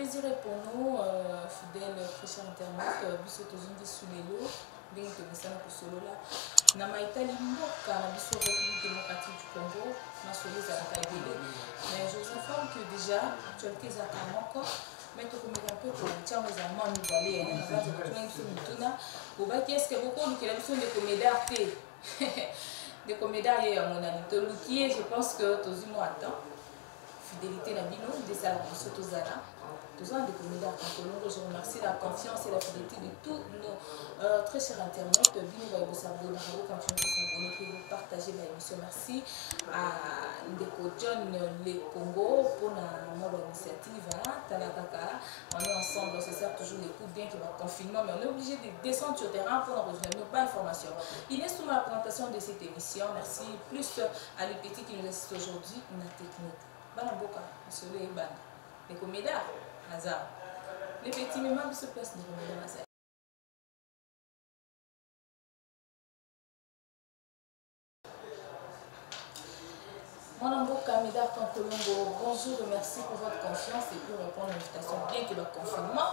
Plaisir pour nous, fidèles chers internautes, biso tozongi sous les lots, bien que nous sommes pour solo là. Na maitali mboka na biso République démocratique du Congo, na solo za kaibele. Mais je vous informe que déjà actualité za kamoko, mais to comme un peu pour tiens les allemands nous aller na za to tuna biso mutuna, bo ba qui est-ce que beaucoup qui la biso de comédiens té. De comédiens ya monani. To lukié, je pense que tozumo attend. Fidélité na bino de ça biso tozala. Tous des comédiens congolais, je remercie la confiance et la fidélité de tous nos très chers internautes. Bien, vous s'abonner, vous continuez de s'abonner, puis vous partagez l'émission. Merci à Ndeko John Le Congo pour la nouvelle initiative. Talakaka, on est ensemble, on se sert toujours les coups bien qu'il va confinement, mais on est obligé de descendre sur le terrain pour enregistrer nos pas d'informations. Il est sous la présentation de cette émission. Merci plus à le petit qui nous assiste aujourd'hui, la technique. Banaboka, monsieur le Ban, les comédiens. Les petits mémoires se passent de la Mon beau Kamida Colombo, bonjour et merci pour votre confiance et pour répondre à l'invitation bien que le confinement.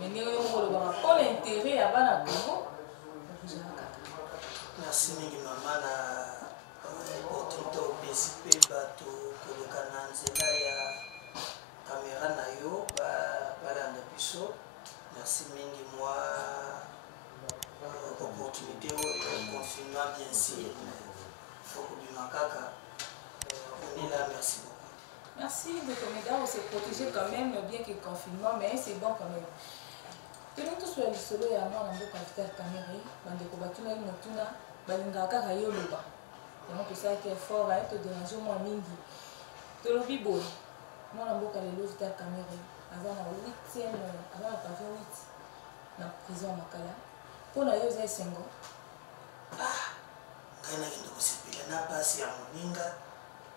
Mais nous avons pas l'intérêt à la Congo. Merci mingi maman na opportunité au PCP bato kolokana nzela ya caméra na yo balanda biso. Merci mingi moi opportunité au confinement bien sûr faut bima kaka on est là. Merci beaucoup. Merci de Comédia, on s'est protégé quand même bien que le confinement mais c'est bon quand même. Tenu tous sur le solo ya moi na mboka after caméra bande ko batuna motuna balinga kaka yo loba. Donc ça qui est fort à être déranger moi mingi. Tolobi boy. Moi na mboka le after caméra avant la 8e avant la pavillon 8 na prison makala. Pour na yo za sengo. Kana kindo kusipila na pasi ya moninga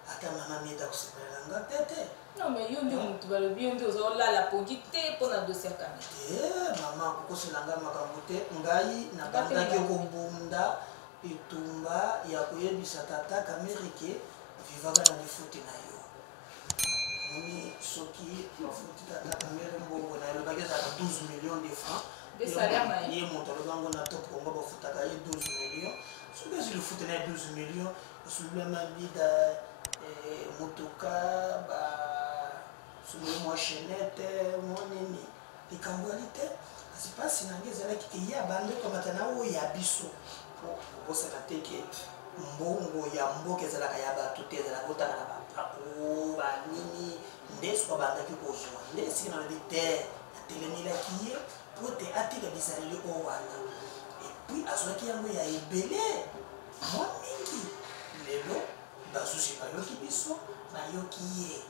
ata mama mita kusipila nga tete. Non mais yo ndio mtu balo bien ndio zo la pongite pour na dossier caméra. Mama kukoselanga makambo te ngai na bandaki okobunda itumba ya koyebisa tata kamerike vivaka na lifuti na yo moni soki lifuti tata kamere mbongo na yo bakeza 12 millions de francs de salaire na ye moto lobango na top kongo bafutaka ye 12 millions soki ezi lifuti na ye 12 millions osubila mabida motoka ba subila mwa chenette monini likambwali te kasi pasi nange ezalaki ke ye abande komata na oyo ya biso osaka teke mbongo ya mboka ezalaka ya bato te ezalaka kotanga na bapako banini nde soka bandaki kozwa nde esika na lobi te atelemelaki ye po te atika bizaleli oyo wana epuis azwaki yango ya ebele mwa mingi lelo bazuzi bayoki biso bayoki ye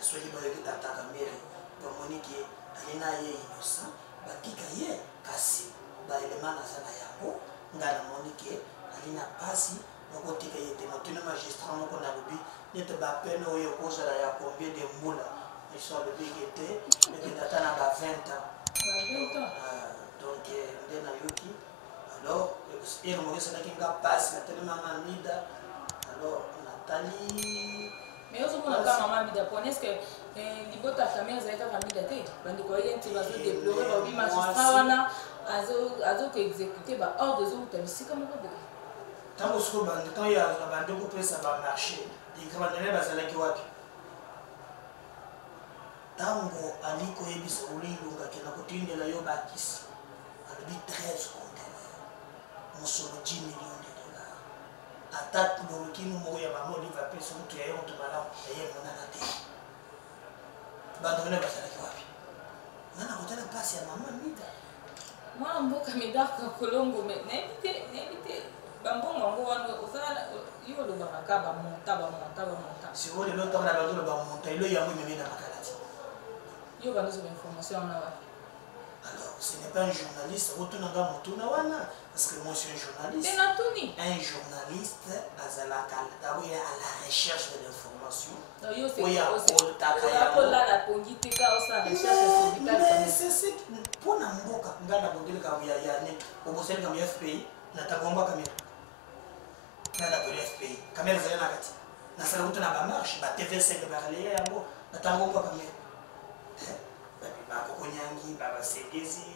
soki bayoki tata kamere bamoniki ali na ye innocent batika ye kasi baelema naza na yango ngai namoni ke ali na pasi bakotika ye te matuna magistrat moko na lobi nete bapene oyo ekozala ya combien de mbula eso alobiki te ekende ata na ba 20 ans donc nde nayoki alors ere moko esalaki nga pasi natelemanga mida alors natali mais ozomona kaka mama mida pone est ce que libota caméra ezali kaka mida te bandeko oye nti bazodeplore baobi magistrat wana azoka exécuter baordre ezouta bisika moko boye ntango siko bandetan ya bande kopesa bamarché dinga bandele bazalaki wapi ntango ali koyebisa olilungaki na kotindela yo bakisi alobi 13 conteneur mosolo 10 millions de dollars ata lolokino moko ya bango olive apesa moto ya yo moto malamu eye monana te bandele bazalaki wapi ngana kotala mpasi ya mama mida mwana mboka medaka kolongo nayebi te bambongo yango wana ozala yo olobaka ka bamonta sikoyo lelo ntango na bato bamonta elo yango ememi na makalati yo bandozoba information wana wapi alors ce n'est pas un journaliste otunanga motuna wana parce que moi je suis un journaliste un journaliste azalaka d'abord il est à la recherche de l'information mpona mboka ngai na bondeleka ya nini oboseleka mu fpi natagomba kamera ngai na boli fpi kamera ezali na kati nasala kutu na bamarshe ba tv5 bareleye yango natangomba kamera bakokonyangi basengezi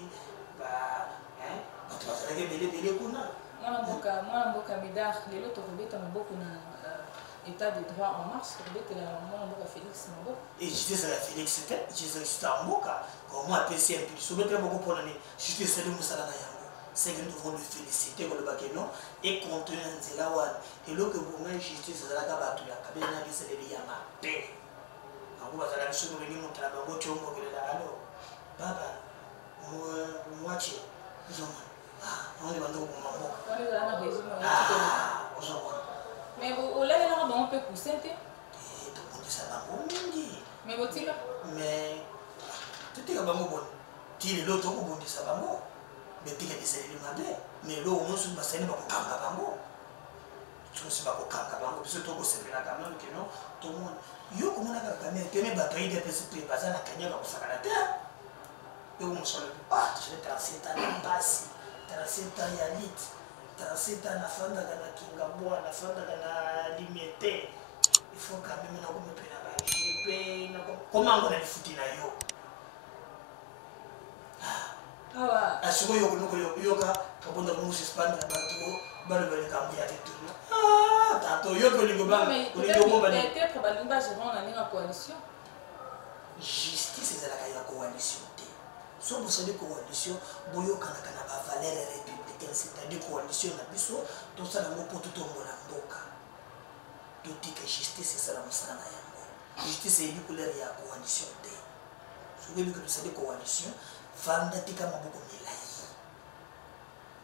bato bazalaki ebele kuna mwana mboka Médard lelo tokobeta maboko na état de droit en marche tokobetela mwana mboka Félix Maboko justice ya Félix te justice ya mboka omo apesi impulsion obetela moko mpona ni justice eli mosala na yango c'est que nous devons le féliciter kolobaki non et contenu na nzela wana eloko ebongai justice ezalaka bato ya kabela na bisaleli ya mabe bango bazalaki soki olingi moto na bango ti omokelela alo baba mwache ozomona onde bandoko koma mboka ozomona mais olalelaka bango mpe cousin te tobundisa bango mingi mais botika mais totika bango boni ti lelo tokobundisa bango betika bisaleli mabe mais eloko nyonso basali bakokanga bango sosi bakokanga bango biso tokosepelaka meme keno tomona yo komonaka kamere keme bato aide pesi mpe baza na kanyaka kosakana te yo mosolo je 37 ans na mpasi 37 ans ya lit 37 ans nafandaka na kingabwa nafandaka na limete ifo kameme nakomepe na bajepe komango na lifuti na yo asikoyo yoka kabonda komususpendre na bato baloba likambo ya tetuna tato yo mpe olingo peut-être balingi bagérant na ndenge ya coalition justice ezalaka ya coalition te so bosali coalition boyokanaka na bavaleur républicaine c'est-à-dire coalition na biso tosala yango mpo totombola mboka totika justice esala mosala na yango justice eyebi couleur ya coalition te soki oyebi ke tosali coalition vanda tika maboko milai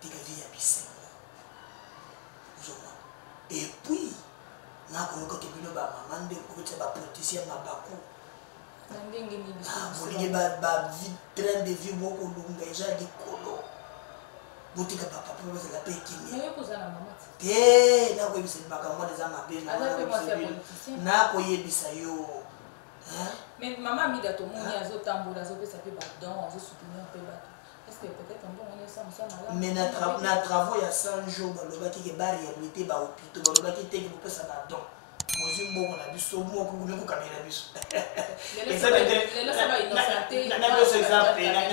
tika vi ya bisengo ozomona et puis nakoyoka ke bino bamama nde kokotia bapoliticien mabaku bolingi batrain de vie bokolunga eza likolo botika bapapa bazala mpe ekimi te nakoyebisa makambo wana eza mabe nakoyebisa yo mais mama mida tomoni azotambola azopesa mpe badon azosoutenir mpe bato est-ce que peut-être mbongo nyonso mosala mais na travaux ya 100 jours balobaki ke baréhabilité bahôpitaux balobaki teke bopesa badon bozwi mbongo na biso moko kokamela biso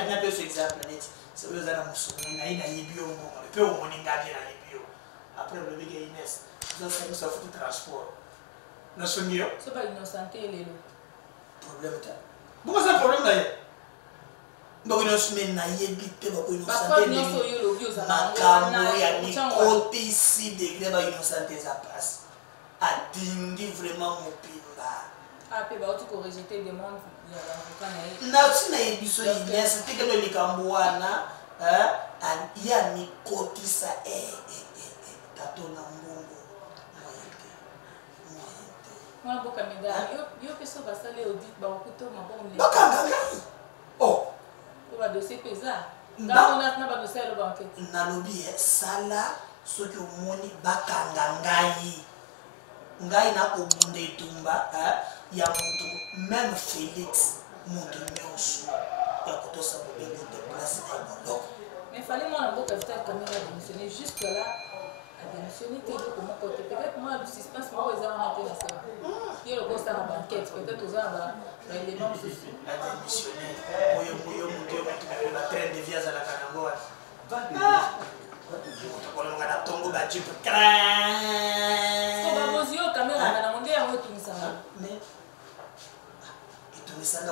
napeso exemple neti soki oza na mosuni naye nayebi yo mbongo mpe omoni ngabi nayebi yo après balobiki ines ozasalisa futu transport nasongi yo so bainnocente lelo problème te bongo aza problème na ye ndoko nyonso me nayebi te makambo ya mikotisi degré bainnocente eza place adindi vraiment mopimba mpe bauti korejete demande ya avocat na ye nasi nayebi so inese tekelo likambo wana ya mikotisa tato na mbongo moyen te mwana mboka Médard yo mpe so basali audit bakokuta mabongo bakanga ngai po badossier mpe eza na badossier alo bankete nalobi sala soki omoni bakanga ngai nakobunda etumba ya moto même Félix moto nyonso ya kotosa bobengo de place na boloko mais fallait mwana mboka Vital Kamerhe adémissionné jusque là adémissionné te eloko moko te peut-être mwana du suspense moko eza wana te na sera ye lokosa na banquete peut-être oza na baélément mosusu adémissionné oyo moto na train de vie azalaka nango wana kolonga na tongo bajipe babozi oyo kamera na monde yango etumisanga etumisanga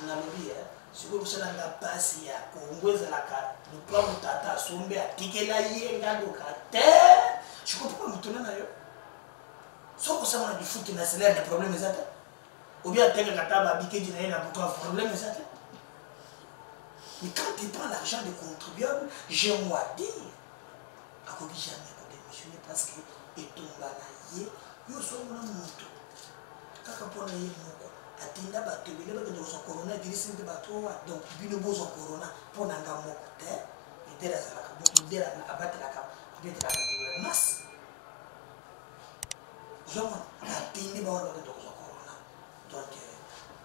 nalobi sikoyo kosalanga mpasi ya kongo ezalaka lopwa motata asombe atikela ye ngaluka te sikoyo mpoka motuna na yo soko kosanga na bifuti na salaire ya problème eza te obi atekaka ta babikeji na ye na buto problème eza te. Mais quand il prend l'argent des contribuables, j'ai moi à dire. À quoi jamais pour démissionner parce que et tombe à naïe, yo so mona moto. Kaka pona ye moko. Atinda bato bele ba de so corona virus de bato donc bino bozo corona pona nga moko te. Idera za ka boto idera na abate la ka abete la ka mas. Joma atindi ba wala de so corona. Donc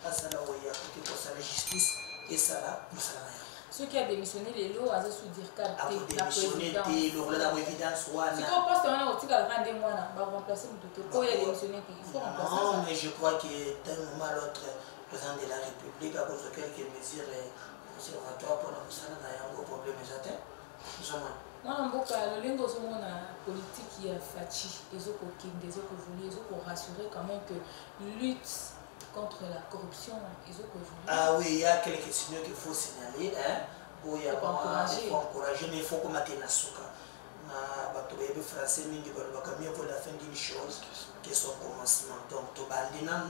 ça là où il y a que pour ça la justice et ça là nous ça là. ceux qui a démissionné les lots à sous dire cadre a démissionné le rôle dans l'évidence si on poste on a aussi qu'à rendre moi là va remplacer mon tout pour y démissionner il faut remplacer ça. Non mais je crois que d'un moment à l'autre le président de la République à cause de quelques mesures conservatoires pour la personne n'a un gros problème exact mwana mboka lolengo ozomona politique ya faci ezokokende ezokovolie ezokorassurer quand même que lutte contre la corruption ezokovolie. Ah oui, il y a quelques signaux qu'il faut signaler où il faut encourager mais il faut commenter na suka na bato ba français mingi ba mieux pour la fin d'une chose que son commencement donc to bandina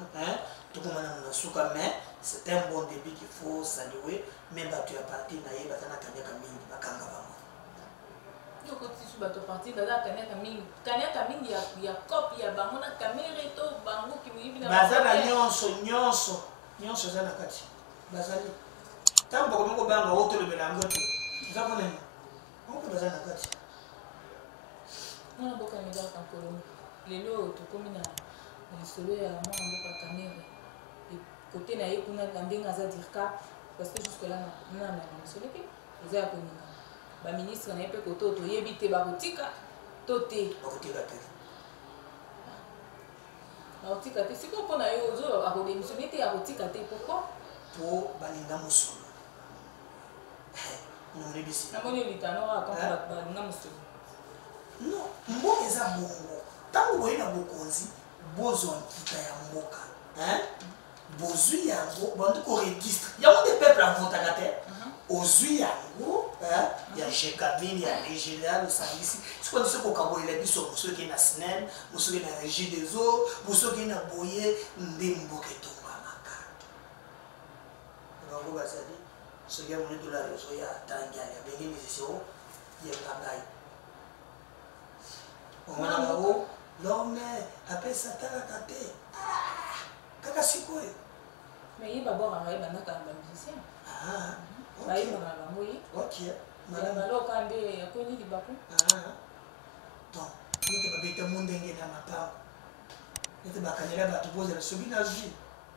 tout comme na suka mais c'est un bon début qu'il faut saluer mais bato ya parti na ye batana kanyaka mingi bakanga ba côté sur bateau parti dada kanyaka mingi ya copie ya bango na caméra to bango ki wibi na bazana nyonso za na kati bazali tambo ko moko banga woto le belango te zapo nene moko bazana kati mwana boka meda kankolo lelo tokomi na lisolo ya mwana boka caméra et côté na ye kuna ndenge aza dirka parce que jusque là na lisolo ke eza ya koninga ba ministre na pe koto to yebi te ba kotika to te bakotika te siko mpona yo ozo akodémissionner te akotika te pourquoi po balinga mosolo namoni olitano akampa balinga mosolo non mboka eza bongo ntango boye na bokonzi bozwa nkita ya mboka bozwi yango bandi koregistre yango nde peuple avotaka te ozwi yango ya jekabine ya général osangisi sikoyo soki okabolela biso mosoki na snel mosoki na régie des eaux mosoki na boye nde mboka etongamaka bango bazali soki ya moni dola réseau ya tangiali abenge musicien yenga ngai omona bango l'homme apesa talaka te kaka sikoyo mais ye babwaka ngai bandaka na bamusicien bayebaka na bango ye baloka nde yakoni libaku donc nete babeta mo ndenge na mapango nete bakanela bato bozala soki nazwi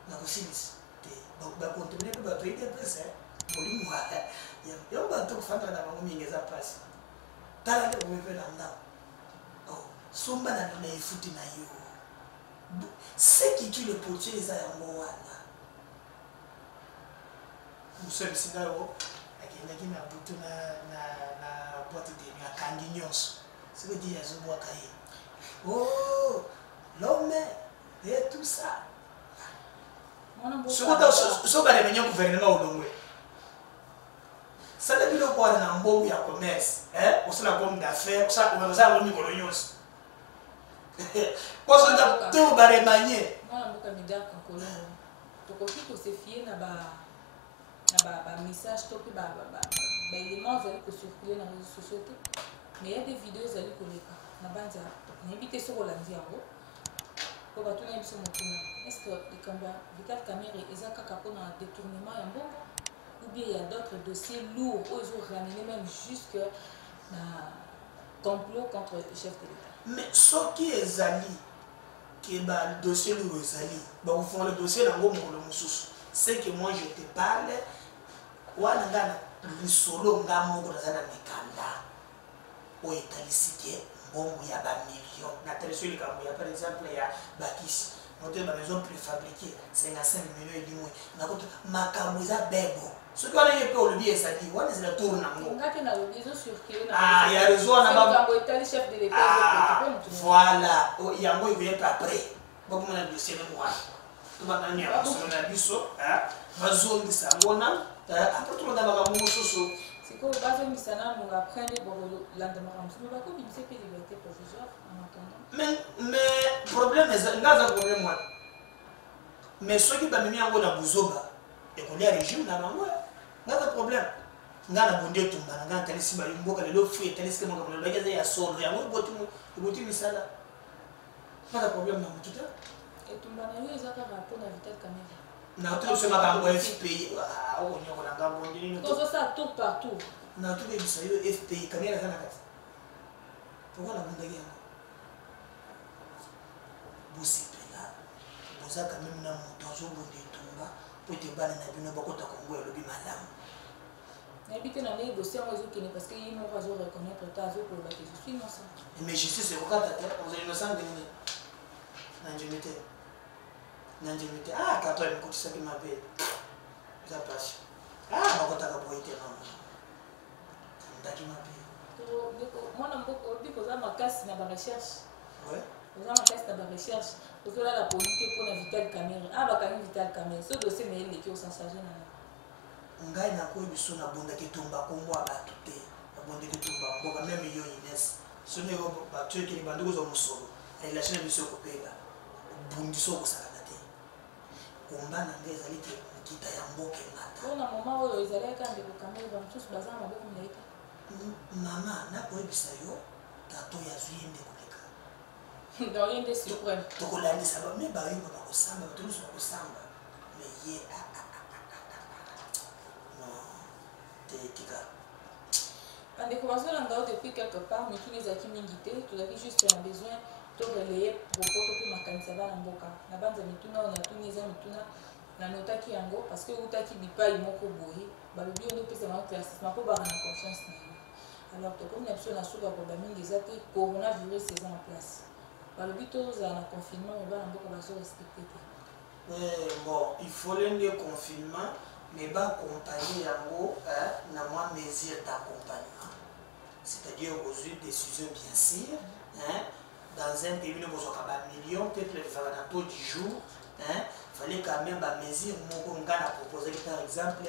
nakosilisa te bakontrole mpe bapayi de pese molimo yango bato kofandaka na bango mingi eza mpasi tala nde omepe na ndako somba na efuti na yo seki tu le potier eza yango wana mosobisi ngai o akendaki na butu na boite de nuit akangi nyonso soki odi azobwaka ye l'homme et tout ça soki baremenye gouvernement olongwe sala biloko wana na mbongo ya commerce osala comme d'affaire osala mikolo nyonso posoda to baremanye mwana mboka midaka kolongo tokoki kosefie na message to mpe baélément ozali kocircule na réseau sociaux te mais ya des vidéos ezali koleka na banza nayebi te soki olandi yango po batuna biso motuna est ce que likambo ya Vital Kamerhe eza kaka mpona détournement ya mbongo ou bien il y a d'autres dossiers lourds oyo ezoramene même jusque na complot contre le chef de l'état mais soki ezali ke badossier lourd ezali bakofonga le dossier nango mokolo mosusu c'est que moi je te parle wana nga na lisolo nga moko naza na mikanda oyo etalisi ke mbongo ya bamillion natalisi oyo likambo ya par exemple ya bakisi note bamaison préfabriqué 55 millions elimwe nakoto makambo eza bebo soki wana ye mpe olobi ezali wana ezala tour nango ya réseau wana voilà yango ekoye mpe après bakomona dossier nango wana tobakani ya basolo na biso bazongisa yango na après tolonda makambo mosusu sikoyo bazongisa nanu après nde bokolanda makambo mosusu bakobimisa mpe liberté provisoire en attendant mais problème nga aza problème wana mais soki bamemi yango na buzoba ekolia régime na bango nga aza problème nga na bondi etumbana nga natalisi bayimboka lelo fu etalisi ke makambo nalobaki eza ya solo yango eboti misala nga aza problème na motu te etumbana yo eza kaka mpona Vital Kamerhe naotoso makambo ya fpi okonyokolanga bondi nini tozosala tour par tour natolebisa yo fpi Kamerhe aza na kati pourkoi nabundaki yango bosepela bozaka meme na moto azobonda etumba po ete bana na bino bakota kongo elobi malamu N'habite dans les dossiers, moi, je parce qu'il m'a pas reconnaître ta zone pour la que je suis innocent. Mais justice, c'est pourquoi tu as on est innocent de nous. N'indemnité. Ah, quand toi, écoute ça qui m'appelle. Ça passe. Ah, on va t'apporter non. Qui m'appelle. Moi, on dit que ça ma casse dans la recherche. Ouais. Ça ma casse dans la recherche. Parce que là, la politique pour la Vital Caméra. Ah, bah, quand même Vital Caméra. Ce dossier, mais il est qui au sens chargé. Ngai na ko biso na bonda ke tomba kombo abatu te na bonda ke tomba mboka même yo Ines sone yo ba tué ke bandu zo musolo ai la chine biso ko peba bundi so ko sakana te komba na ngai ezali te kita ya mboka ngata ona mama oyo ezali kande ko kamera ba mtusu bazana maboko mnaika mama na ko bisa yo tato ya zuyende koleka dans rien de suprême to ko landi saba me ba yo ba ko samba to so ko samba mais ye ndeko bazolanda depuis quelque part mais tous les acquis mingité tozalaki juste na besoin torelaye bopoto mpe makanisi ya bana mboka na banza mituna oyo natuni eza mituna nanotaki yango parce que eutaki bipai moko boye balobi oyo ndopesa bango classissement mpo baka na confiance na yo alors tokomi na biso na suka koba mingi eza te coronavirus eza na place balobi tozala na confinement me bana mboka bazorespecte te bon il faut l'un confinement mais accompagner yango na moi mesure d'accompagnement c'est-à-dire aux décisions bien sûr dans un pays nous avons un million peut-être les taux du jour fallait quand même ba mesure moko ngana proposer par exemple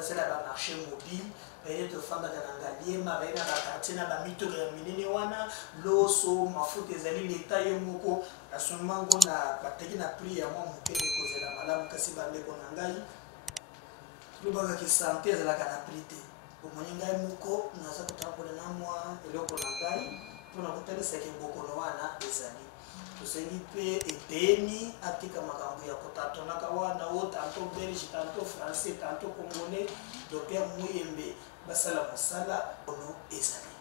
c'est là ba marché mobile peut-être fanda na ngalier ma ba na quartier na ba mito ya minene wana loso mafuta ezali l'état yo moko asoma ngona bateki na prix ya moi mokete kozela malamu kasi ba ndeko na ngai lobaka ke santé ezalaka na prix te omoni ngai moko naza kotambola na mwa eloko na ngai mpona kotalisaka ebokolo wana ezali tosengi mpe eteni atika makambo ya kotatonaka wana o tanto belge tanto français tanto congolais docteur muyembe basala mosala ono ezali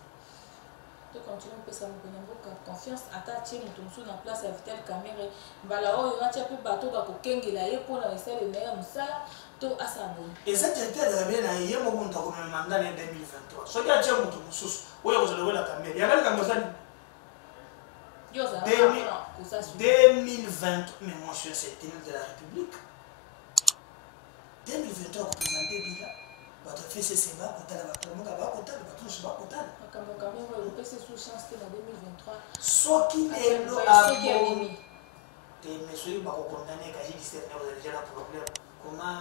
tocontinue kopesa mokolo ya mboka confiance ata atie moto mosusu na place ya Vital Caméra mbala oyo atia mpe bato bakokengela ye mpona esalema ya mosala to asala boye eza directeur ya be na ye moko moto akomema mandani ya 2023 soki atie moto mosusu oyo kozala wela Caméra yango likambo ezali 2020 mais monsieur c'est de la République 2023 représenté bila bato fese se ba kotala bato moka ba kotala bato so ba kotala makambo Caméra oyo pese sous chance te na 2023 soki lelo abimi te mais soki ba ko condamner ka ji disait na déjà la problème comment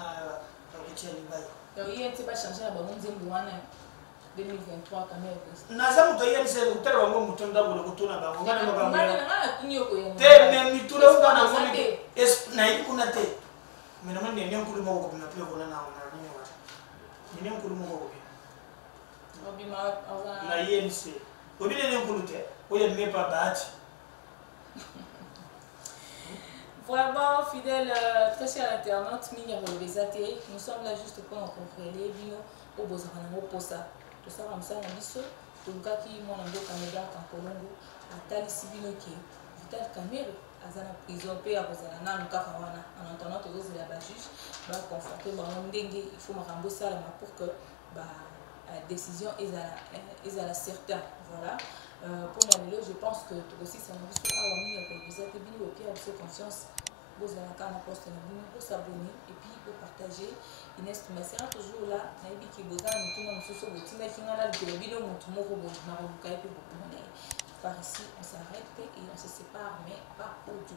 bakotia libai donc il y a un petit peu changé na bango nzembo wana 2023 Caméra pese naza moto yeli se kutala bango moto ndabolo kutuna bango ngana makambo te mais mitule ngana ngoni na yi kuna te mais na mane nyen kulu moko bina pe kona na nini wa nyen kulu moko ko obima na yeli se obile nyen kulu te oye mepa bahati. Vraiment, fidèle, très cher internaute, nous sommes là juste pour rencontrer les bino au Bozarano Posa. Tout ça, comme ça, on dit ça. Tout le cas qui m'a envoyé Caméra en Colombo, à Talissi Bino qui Vital Caméra, à la prison, à Bozarana, en Kafawana, en entendant tous les juges, va conforter mon dengue, il faut me rembourser pour que la décision est à la certain. Voilà. Pour moi, je pense que aussi ça m'a dit vous êtes bien au pied de cette confiance. Vous avez un poste pour s'abonner et puis pour partager. Inès, mais c'est toujours là. Naïbi qui vous a mis tout le monde sur le petit final de l'obino, mon tour au par ici, on s'arrête et on se sépare, mais pas au du